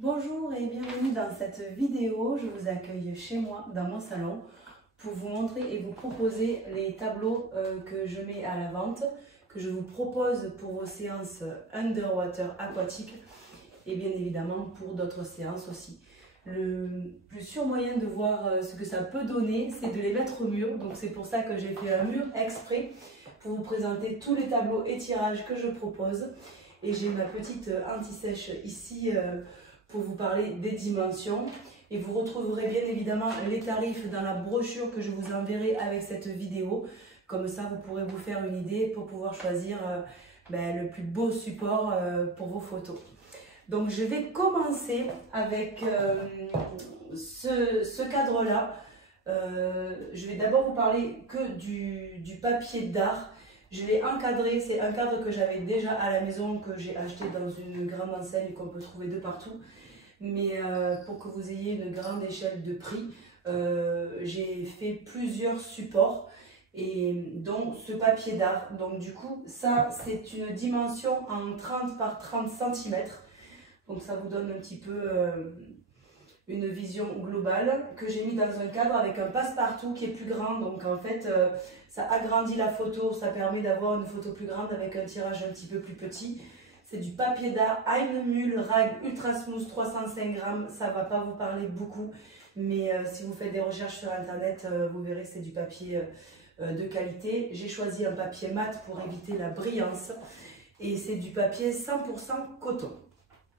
Bonjour et bienvenue dans cette vidéo. Je vous accueille chez moi, dans mon salon, pour vous montrer et vous proposer les tableaux que je mets à la vente, que je vous propose pour vos séances underwater aquatiques et bien évidemment pour d'autres séances aussi. Le plus sûr moyen de voir ce que ça peut donner, c'est de les mettre au mur. Donc c'est pour ça que j'ai fait un mur exprès pour vous présenter tous les tableaux et tirages que je propose. Et j'ai ma petite anti-sèche ici pour vous parler des dimensions. Et vous retrouverez bien évidemment les tarifs dans la brochure que je vous enverrai avec cette vidéo. Comme ça, vous pourrez vous faire une idée pour pouvoir choisir le plus beau support pour vos photos. Donc, je vais commencer avec ce cadre-là. Je vais d'abord vous parler que du papier d'art. Je l'ai encadré, c'est un cadre que j'avais déjà à la maison, que j'ai acheté dans une grande enseigne qu'on peut trouver de partout. Mais pour que vous ayez une grande échelle de prix, j'ai fait plusieurs supports et dont ce papier d'art. Donc du coup, ça c'est une dimension en 30 par 30 cm. Donc ça vous donne un petit peu une vision globale que j'ai mis dans un cadre avec un passe-partout qui est plus grand. Donc en fait, ça agrandit la photo, ça permet d'avoir une photo plus grande avec un tirage un petit peu plus petit. C'est du papier d'art Einmühl Rag Ultra Smooth 305 grammes. Ça ne va pas vous parler beaucoup, mais si vous faites des recherches sur internet, vous verrez que c'est du papier de qualité. J'ai choisi un papier mat pour éviter la brillance et c'est du papier 100% coton.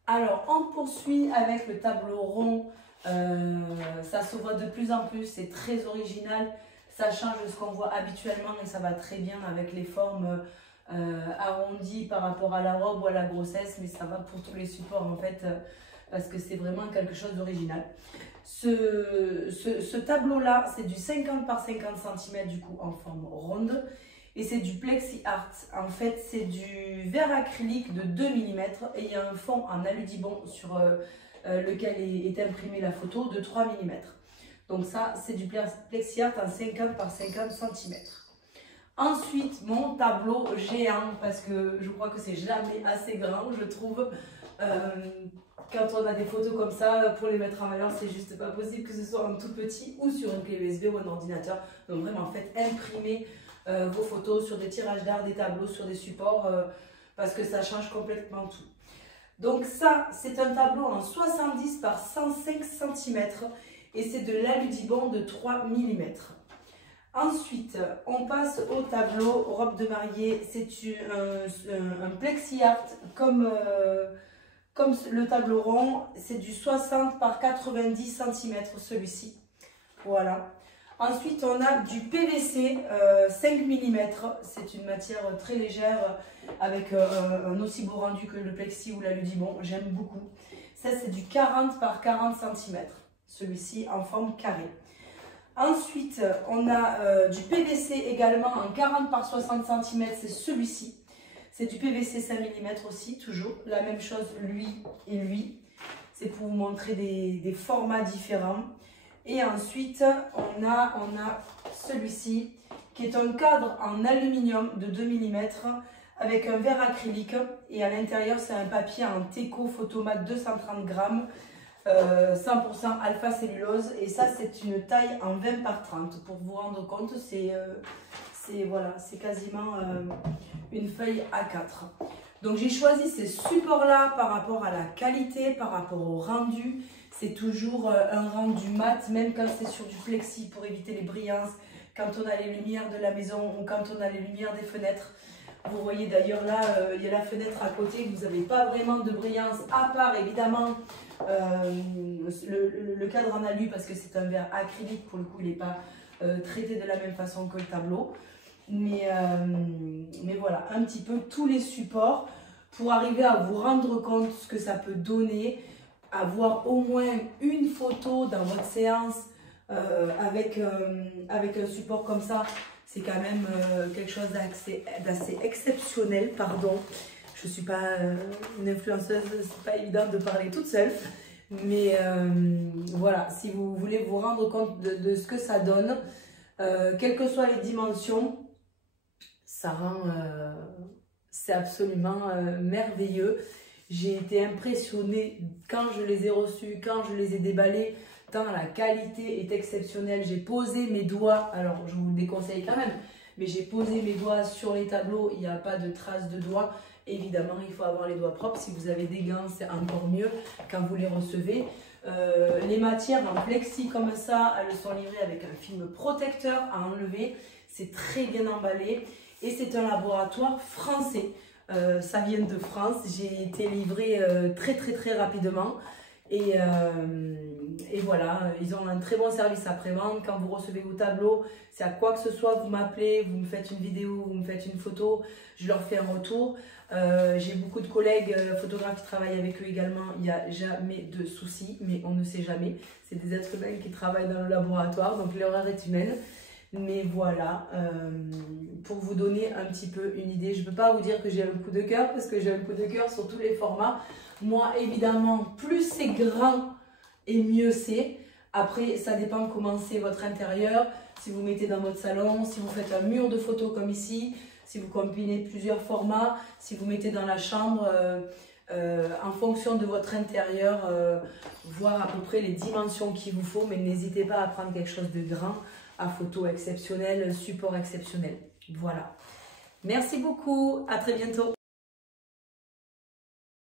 Alors, on poursuit avec le tableau rond. Ça se voit de plus en plus, c'est très original. Ça change de ce qu'on voit habituellement et ça va très bien avec les formes arrondies par rapport à la robe ou à la grossesse. Mais ça va pour tous les supports en fait, parce que c'est vraiment quelque chose d'original. Ce tableau-là, c'est du 50 par 50 cm du coup en forme ronde. Et c'est du Plexi Art. En fait, c'est du verre acrylique de 2 mm et il y a un fond en aludibond sur lequel est imprimée la photo de 3 mm. Donc ça, c'est du Plexi Art en 50 par 50 cm. Ensuite, mon tableau géant, parce que je crois que c'est jamais assez grand, je trouve. Quand on a des photos comme ça, pour les mettre en valeur, c'est juste pas possible que ce soit un tout petit ou sur une clé USB ou un ordinateur. Donc vraiment, faites imprimer vos photos sur des tirages d'art, des tableaux, sur des supports, parce que ça change complètement tout. Donc ça, c'est un tableau en 70 par 105 cm et c'est de l'aludibond de 3 mm. Ensuite, on passe au tableau robe de mariée. C'est un Plexi Art comme le tableau rond. C'est du 60 par 90 cm celui-ci. Voilà. Ensuite, on a du PVC 5 mm. C'est une matière très légère avec un aussi beau rendu que le plexi ou l'aludibond. J'aime beaucoup. Ça, c'est du 40 par 40 cm. Celui-ci en forme carrée. Ensuite, on a du PVC également en 40 par 60 cm. C'est celui-ci. C'est du PVC 5 mm aussi, toujours. La même chose, lui et lui. C'est pour vous montrer des formats différents. Et ensuite, on a celui-ci qui est un cadre en aluminium de 2 mm avec un verre acrylique. Et à l'intérieur, c'est un papier en Teco Photomat 230 grammes, 100% alpha cellulose. Et ça, c'est une taille en 20 par 30. Pour vous rendre compte, voilà, c'est quasiment une feuille A4. Donc, j'ai choisi ces supports-là par rapport à la qualité, par rapport au rendu. C'est toujours un rendu mat, même quand c'est sur du plexi pour éviter les brillances, quand on a les lumières de la maison ou quand on a les lumières des fenêtres. Vous voyez d'ailleurs là, il y a la fenêtre à côté, vous n'avez pas vraiment de brillance, à part évidemment le cadre en alu parce que c'est un verre acrylique, pour le coup il n'est pas traité de la même façon que le tableau. Mais voilà, un petit peu tous les supports pour arriver à vous rendre compte ce que ça peut donner. Avoir au moins une photo dans votre séance avec un support comme ça, c'est quand même quelque chose d'assez exceptionnel. Pardon, je ne suis pas une influenceuse, c'est pas évident de parler toute seule. Mais voilà, si vous voulez vous rendre compte de ce que ça donne, quelles que soient les dimensions, ça rend, c'est absolument merveilleux. J'ai été impressionnée quand je les ai reçus, quand je les ai déballés, tant la qualité est exceptionnelle. J'ai posé mes doigts, alors je vous le déconseille quand même, mais j'ai posé mes doigts sur les tableaux, il n'y a pas de traces de doigts. Évidemment, il faut avoir les doigts propres. Si vous avez des gants, c'est encore mieux quand vous les recevez. Les matières en plexi comme ça, elles sont livrées avec un film protecteur à enlever. C'est très bien emballé et c'est un laboratoire français. Ça vient de France. J'ai été livrée très rapidement. Et voilà, ils ont un très bon service après-vente. Quand vous recevez vos tableaux, c'est à quoi que ce soit, vous m'appelez, vous me faites une vidéo, vous me faites une photo, je leur fais un retour. J'ai beaucoup de collègues photographes qui travaillent avec eux également, il n'y a jamais de soucis, mais on ne sait jamais. C'est des êtres humains qui travaillent dans le laboratoire, donc l'erreur est humaine. Mais voilà, pour vous donner un petit peu une idée, je ne peux pas vous dire que j'ai un coup de cœur, parce que j'ai un coup de cœur sur tous les formats. Moi, évidemment, plus c'est grand et mieux c'est. Après, ça dépend comment c'est votre intérieur. Si vous mettez dans votre salon, si vous faites un mur de photos comme ici, si vous combinez plusieurs formats, si vous mettez dans la chambre, en fonction de votre intérieur, voir à peu près les dimensions qu'il vous faut. Mais n'hésitez pas à prendre quelque chose de grand, à photo exceptionnelle, support exceptionnel. Voilà. Merci beaucoup, à très bientôt.